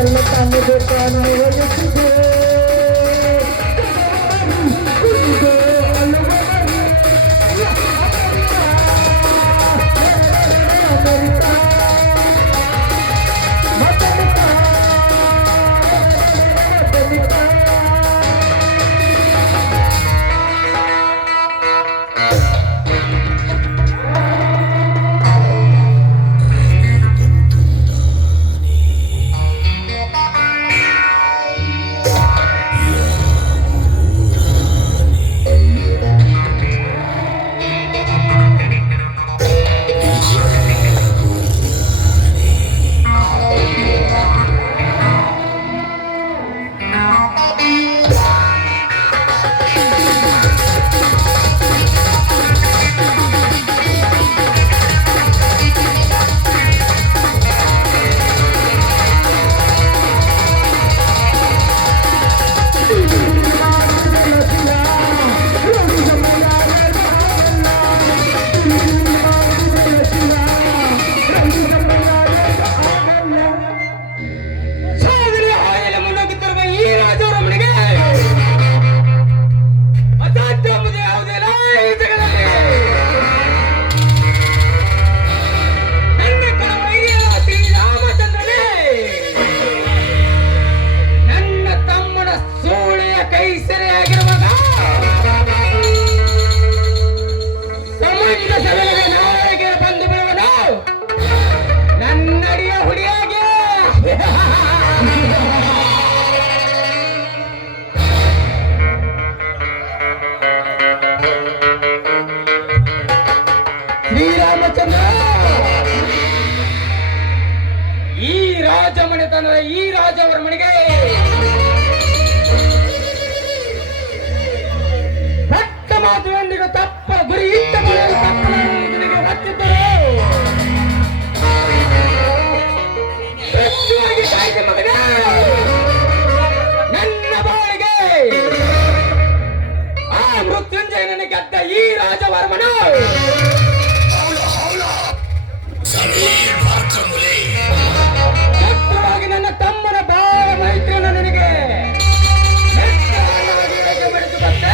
ಎಲ್ಲ ತಾನು ಬೇಕಾನು ಒಲಿಸಿದೆ ಶ್ರೀರಾಮಚಂದ್ರ ಈ ರಾಜಮನೆತನದ ಈ ರಾಜವರ್ಮನಿಗೆ ಪಟ್ಟ ಮಾತು ಎಂದಿಗೂ ತಪ್ಪ ಗುರಿ ಇಟ್ಟ ನಿನಗೆ ಹತ್ತಿದ್ದರು ಮಗನೇ ನನ್ನ ಬಾಳಿಗೆ ಆ ಮೃತ್ಯುಂಜಯನನ್ನು ಗೆದ್ದ ಈ ರಾಜವರ್ಮನು ಶತ್ರುವಾಗಿ ನನ್ನ ತಮ್ಮನ ಬಾಳ ಮೈತ್ರಿಯನ್ನು ನನಗೆ ಬೆಳೆದು ಬಂದೆ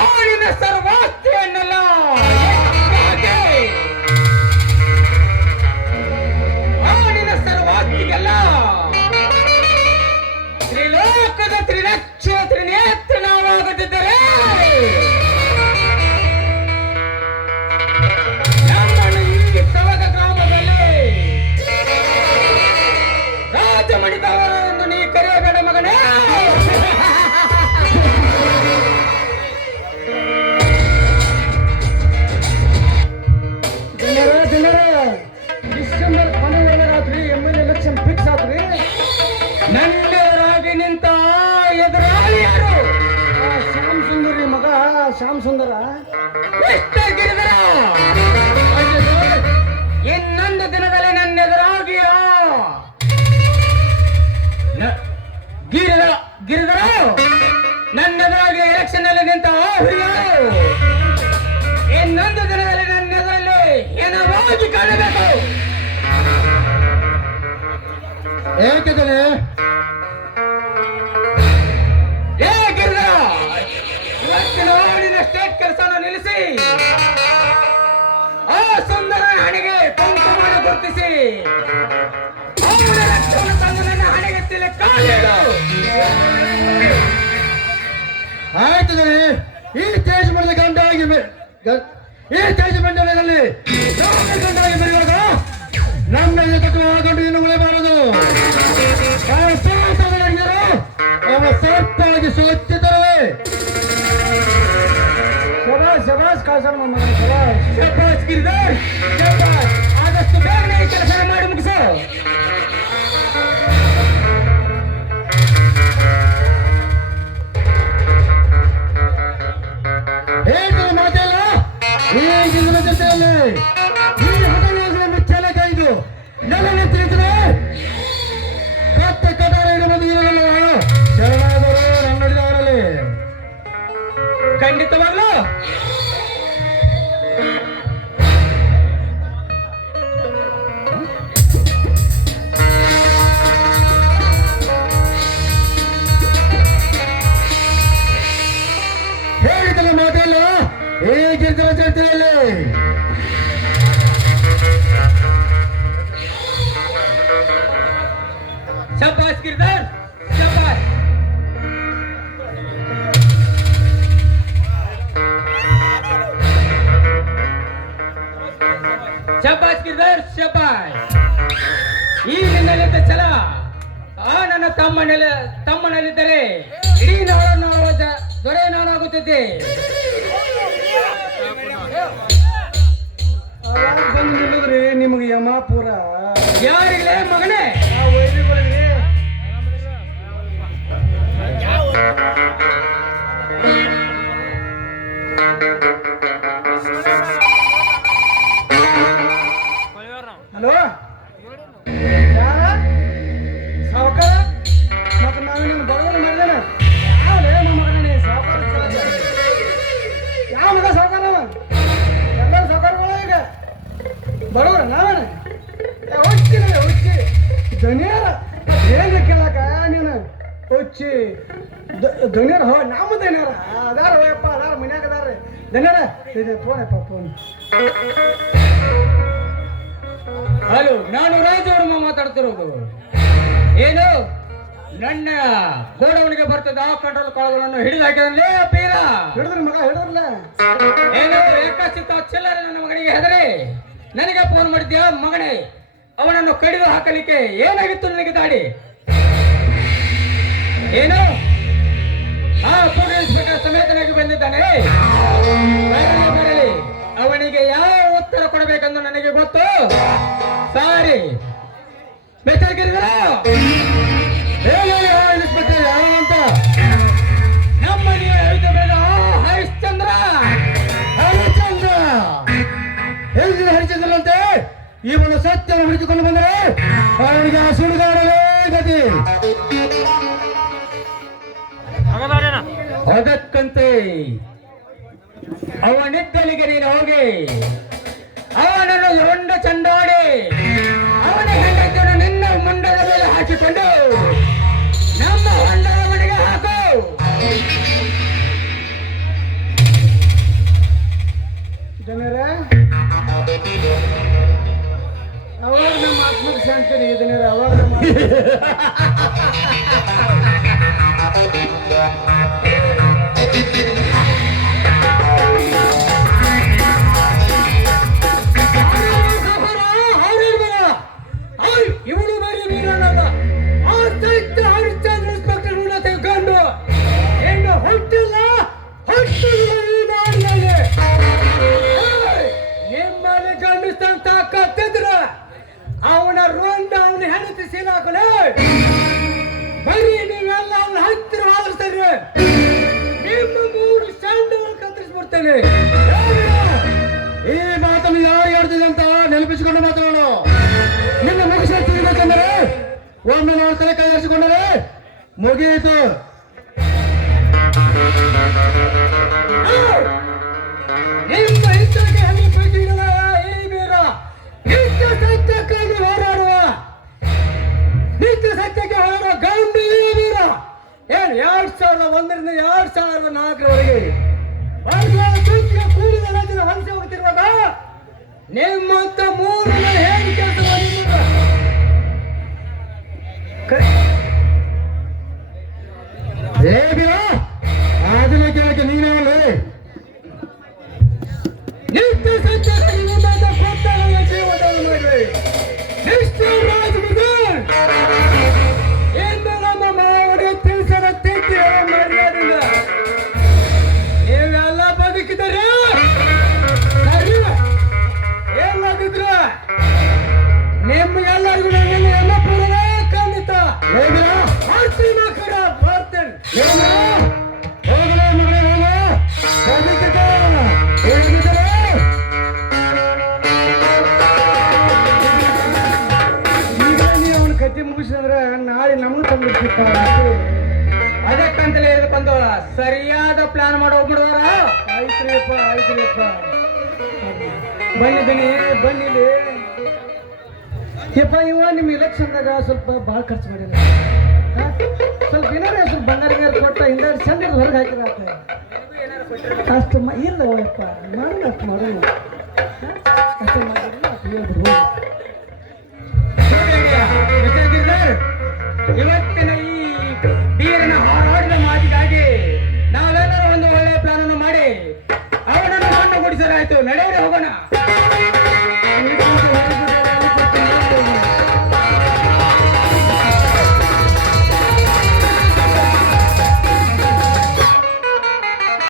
ಆಳಿನ ಸರ್ವಾಸ್ತಿಯನ್ನೆಲ್ಲ ಆಳಿನ ಸರ್ವಾಸ್ತಿಗೆಲ್ಲ ತ್ರಿಲೋಕದ ತ್ರಿನಕ್ಷ ತ್ರಿನೇತ್ರ ನಾವಾಗುತ್ತಿದ್ದರೆ ರಾಜಮಣಿದವರೆಂದು ನೀ ಕರೆಯಬೇಡ ಮಗನೇ. ಡಿಸೆಂಬರ್ 12ನೇ ರಾತ್ರಿ ML ಎಲೆಕ್ಷನ್ ಫಿಕ್ಸ್ ಆದ್ರಿ. ನನ್ನೆದುರಾಗಿ ನಿಂತ ಎದುರಾಳಿ ಯಾರು? ಶ್ಯಾಮ್ ಸುಂದರಿ ಮಗ ಶ್ಯಾಮ್ ಸುಂದರ ಗಿರಿಧರ. ಇನ್ನೊಂದು ದಿನದಲ್ಲಿ ನನ್ನೆದುರಾಗಿ ಗಿರಿಧರ ನನ್ನೆದುರಾಗಿ ಎಲೆಕ್ಷನ್ ಅಲ್ಲಿ ನಿಂತ ಹಿರಿಯರು ಇನ್ನೊಂದು ದಿನದಲ್ಲಿ ನನ್ನೆದುರಲ್ಲಿ ಏನವಾಗಿ ಕಾಣಬೇಕು. ಏಕಿದ್ರೆ ಏ ಗಿರಿಧರ, ಇವತ್ತಿನ ನಿನ್ನ ಸ್ಟೇಟ್ ಕೆಲಸವನ್ನು ನಿಲ್ಲಿಸಿ ಆ ಸುಂದರ ಹಣೆಗೆ ಪಂಕು ಮಾಡಿ ಗುರುತಿಸಿ ಅವರ ರಕ್ತವನ್ನು ತಂದು ನನ್ನ ಹಣೆಗೆ ಆಯ್ತು. ಈ ತೇಜ್ ಮಂಡಲ ಗಂಡಾಗಿ ಈ ತೇಜ್ ಮಂಡಲದಲ್ಲಿ ಗಂಡಾಗಿ ಬರೆಯುವಾಗ ನಮ್ಮ ಗಂಡು ಇನ್ನು ಉಳಿಬಾರದು. ಅವನ ಸರ್ಪಾಗಿ ಸ್ವಚ್ಛತರವೇ ಶಬಾಸ್ ಕಾಸರ್ ಶಬಾಸ್ ಗಿರಿಧರ್ ಶಬಾಸ್. ಆದಷ್ಟು ಬೇಗನೆ ಈ ಕೆಲಸ ಮಾಡಿ ಮುಗಿಸೋ. ಹೇಳ್ತಾರೆ ಮಾತೆಲ್ಲ ಈಗಿನ ಜೊತೆಯಲ್ಲಿ ಈ ಹಠವಾಗುವ ಮುಚ್ಚಲ ಕೈದು ನೆಲನೆ ತಿಳಿದ್ರೆ ಕತ್ತೆ ಕಟಾರ ಇರಬಹುದು ಇರಲಿಲ್ಲ ಶರಣಾದರು ನನ್ನಡಿದವರಲ್ಲಿ ಶಬಾಷ್ ಗಿರಿಧರ್ ಶಬಾಷ್. ಶಬಾಷ್ ಗಿರಿಧರ್ ಶಬಾಷ್. ಈ ನಿನ್ನಲ್ಲಿದ್ದ ಛಲ ಆ ನನ್ನ ತಮ್ಮನಲ್ಲಿದ್ದರೆ ಇಡೀ ನಾಳನ್ನು ದೊರೆ ನಾನಾಗುತ್ತಿದ್ದೆ. ಬಂದು ನಿಲ್ಲಿದ್ರಿ ನಿಮಗೆ ಯಮಾಪುರ ಯಾರಿಗಲೇ ಮಗನೇ? ಹಲೋ ಸಾವುಕಾರ ಮತ್ತೆ ನಾನು ನಿಮ್ಗೆ ಬಡವರು ಮಾಡಿದ್ದೇನೆ. ಯಾವಲೇ ನಮ್ಮ ಮಗನೇ ಸಾವುಕಾರ? ಯಾವ ಮಗ ಸಾವುಕಾರ? ಎಲ್ಲರೂ ಸಾವುಕಾರಗಳು ಈಗ ಬಡವರ ನಾವೇನ ಹುಚ್ಚಿ ಹುಚ್ಚಿ ಧನಿಯರ ಹೇಗೆ ಕೇಳಕ ನೀನು ಹುಚ್ಚಿ ಧನಿಯರ ಹೋ ನಮ್ಮ ಧನಿಯರ ಅದಾರ ಹೋಯಪ್ಪ ಅದಾರ ಮನ್ಯಾಗ ಅದಾರ ಧನಿಯರ ಇದೆ ಫೋನಪ್ಪ ಫೋನ್. ಹಲೋ, ನಾನು ರಾಜವರ್ಮ ಮಾತಾಡ್ತಿರೋದು. ಏನು ನನ್ನ ಗೋಡವನಿಗೆ ಬರ್ತದ ಆ ಕಂಟ್ರೋಲ್ ಕಾಳುಗಳನ್ನು ಹಿಡಿದು ಹಾಕಿದ್ರೆ ಪೀರ ಹಿಡಿದ್ರಿ ಮಗ ಹಿಡಿದ್ರಲ್ಲ. ಏನು ಏಕಚಿತ್ತ ಚಿಲ್ಲರೆ ನನ್ನ ಮಗನಿಗೆ ಹೆದರಿ ನನಗೆ ಫೋನ್ ಮಾಡಿದ್ಯಾ ಮಗನೇ? ಅವನನ್ನು ಕಡಿದು ಹಾಕಲಿಕ್ಕೆ ಏನಾಗಿತ್ತು ನನಗೆ ದಾಡಿ? ಏನು ಆ ಪೊಲೀಸ್ ಇನ್ಸ್ಪೆಕ್ಟರ್ ಸಮೇತನಾಗಿ ಬಂದಿದ್ದಾನೆ. ಬರಲಿ, ಅವನಿಗೆ ಯಾವ ಉತ್ತರ ಕೊಡಬೇಕೆಂದು ನನಗೆ ಗೊತ್ತು. ಸಾರಿ ಇನ್ಸ್ಪೆಕ್ಟರ್ ಯಾವಂತ ನಮ್ಮ ಹರಿಶ್ಚಂದ್ರ ಹರಿಚಂದ್ರ ಹೇಳಿದ್ರೆ ಹರಿಚಂದ್ರ ಅಂತೆ ಇವನು ಸತ್ಯವನ್ನು ಹಿಡಿದುಕೊಂಡು ಬಂದರೆ ಅವನಿಗೆ ಆ ಸುಡುಗಾಡಲೇ ಗತಿ. ಅದಕ್ಕಂತೆ ಅವನಿದ್ದಲಿಗೆ ನೀನು ಹೋಗಿ ಅವನನ್ನು ಹೊಂಡ ಚಂಡಾಡಿ ಅವನ ಹೆಂಡತಿಯನ್ನು ನಿನ್ನ ಮುಂಡದ ಮೇಲೆ ಹಾಕಿಕೊಂಡು ನಮ್ಮ ಹೊಂಡ ಅವನಿಗೆ ಹಾಕು. ಜನರ ಅವಾಗ ನಮ್ಮ ಆತ್ಮಕ್ಕೆ ಶಾಂತಿ ಜನರ ಅವಾಗ ಇವಳು ಬರೀ ನೀರಲ್ಲ ಆ ದೈತ್ಯ ಹರಿಶ್ಚಂದ್ರ ಇನ್ಸ್ಪೆಕ್ಟರ್ ಮುಂದೆ ತೆಗೆದುಕೊಂಡು ಹೆಣ್ಣು ಹೊಟ್ಟಿಲ್ಲ ನಿಮ್ಮಲ್ಲಿ ಗಂಡಿಸ್ತಂತ ತಾಕತ್ತಿದ್ರ ಅವನ ರೋಂಡ ಅವನ ಹೆಣತಿ ಸೀಲಾಕಲು ಬರೀ ನೀವೆಲ್ಲ ಅವನ ಹತ್ತಿರ ಆಲಿಸ್ತಾರೆ. ನಿಮ್ಮ ಮೂರು ಸಣ್ಣ ಕತ್ತರಿಸ್ಬಿಡ್ತೇನೆ. ಈ ಮಾತನ್ನು ಯಾರು ಹೇಳ್ತಿದೆ ಅಂತ ನೆನಪಿಸಿಕೊಂಡು ಮಾತಾಡೋಣ. ನಿನ್ನ ಮುಗಿಸ ತಿಳಿಬೇಕಂದರೆ ಒಮ್ಮೆ ನಾವು ತಲೆ ಕೈಯಾರಿಸಿಕೊಂಡರೆ ಮುಗಿಯಿತು. ನಿಮ್ಮ ಇಷ್ಟಕ್ಕೆ ಹನಿ ಪ್ರತಿಗಳ ಈ ವೀರ ನಿತ್ಯ ಸತ್ಯಕ್ಕಾಗಿ ಹೋರಾಡುವ ನಿತ್ಯ ಸತ್ಯಕ್ಕೆ ಹೋರಾಡುವ ಗಂಭೀರ ವೀರ. ಏನು 2001ರಿಂದ 2004ರವರೆಗೆ ಕೂಡಿದ ರಾಜ್ಯದ ವಲಸೆ ಹೋಗ್ತಿರುವಾಗ ನಿಮ್ಮಂತ ಮೂರು ಹೇಗೆ ಕೆಲಸ ಮಾಡಿದ್ರು? ಅದನ್ನ ಕೇಳಕ್ಕೆ ನೀನೇವಲ್ಲಿ ನಿತ್ಯ ಸತ್ಯಕ್ಕಾಗಿ ನಿಮ್ಮಂತ ಕೊಟ್ಟಾಗ ಜೀವನವನ್ನು ಮಾಡಿವೆ. ನಿಷ್ಠೆ ರಾಜಮುದರ್ ಎಂದು ನಮ್ಮ ಮಾವನಿಗೆ ತಿಳಿಸದ ತಿಕ್ಕಿ ಮರ್ಯಾದಿಲ್ಲ. ನೀವೆಲ್ಲ ಬದುಕಿದರೆ ಏನಾಗಿದ್ರು ನಿಮ್ಗೆಲ್ಲರಿಗೂ ನನ್ನ ಎಲ್ಲ ಪೂರ್ಣ ಖಂಡಿತ ಬರ್ತೇನೆ. ಅವನ ಕತ್ತಿ ಮುಗಿಸಿದ್ರೆ ನಾಳೆ ನಮಗೂ ತಂದಿರ್ತಿಪ್ಪ. ಅದಕ್ಕಂತಲೇ ಇದಕ್ಕೊಂದು ಸರಿಯಾದ ಪ್ಲಾನ್ ಮಾಡಿ ಹೋಗ್ಬಿಡುವಾರ. ಆಯ್ತ್ರಿಯಪ್ಪ ಆಯ್ತ್ರಿಯಪ್ಪ ಬನ್ನಿ ಬನ್ನಿ ಬನ್ನಿಲಿ. ಯಪ್ಪ ಇವ ನಿಮ್ಮ ಇಲೆಕ್ಷನ್ದಾಗ ಸ್ವಲ್ಪ ಭಾಳ ಖರ್ಚು ಮಾಡಿಲ್ಲ. ಸ್ವಲ್ಪ ಏನಾರ ಸ್ವಲ್ಪ ಬಂಗಾರ ಕೊಟ್ಟ ಹಿಂದೆ ಚಂದ ಹೊರಗೆ ಹಾಕಿರ ಅಷ್ಟು ಇಲ್ಲ ಯಪ್ಪ ಮಾಡೋಣ ಅಷ್ಟು ಮಾಡೋಣ ಅಷ್ಟು ಮಾಡಿದ್ರೆ ಹೇಳ್ಬಿಡು. ಇವತ್ತಿನ ಈ ಬೀರನ ಹಾರಾಡಿದ ಮಾತಿಗಾಗಿ ನಾವೆಲ್ಲರೂ ಒಂದು ಒಳ್ಳೆಯ ಪ್ಲಾನ್ ಅನ್ನು ಮಾಡಿ ಅವನನ್ನು ಮಣ್ಣು ಗುಡಿಸಲಾಯಿತು. ನಡೆಯಲು ಹೋಗೋಣ.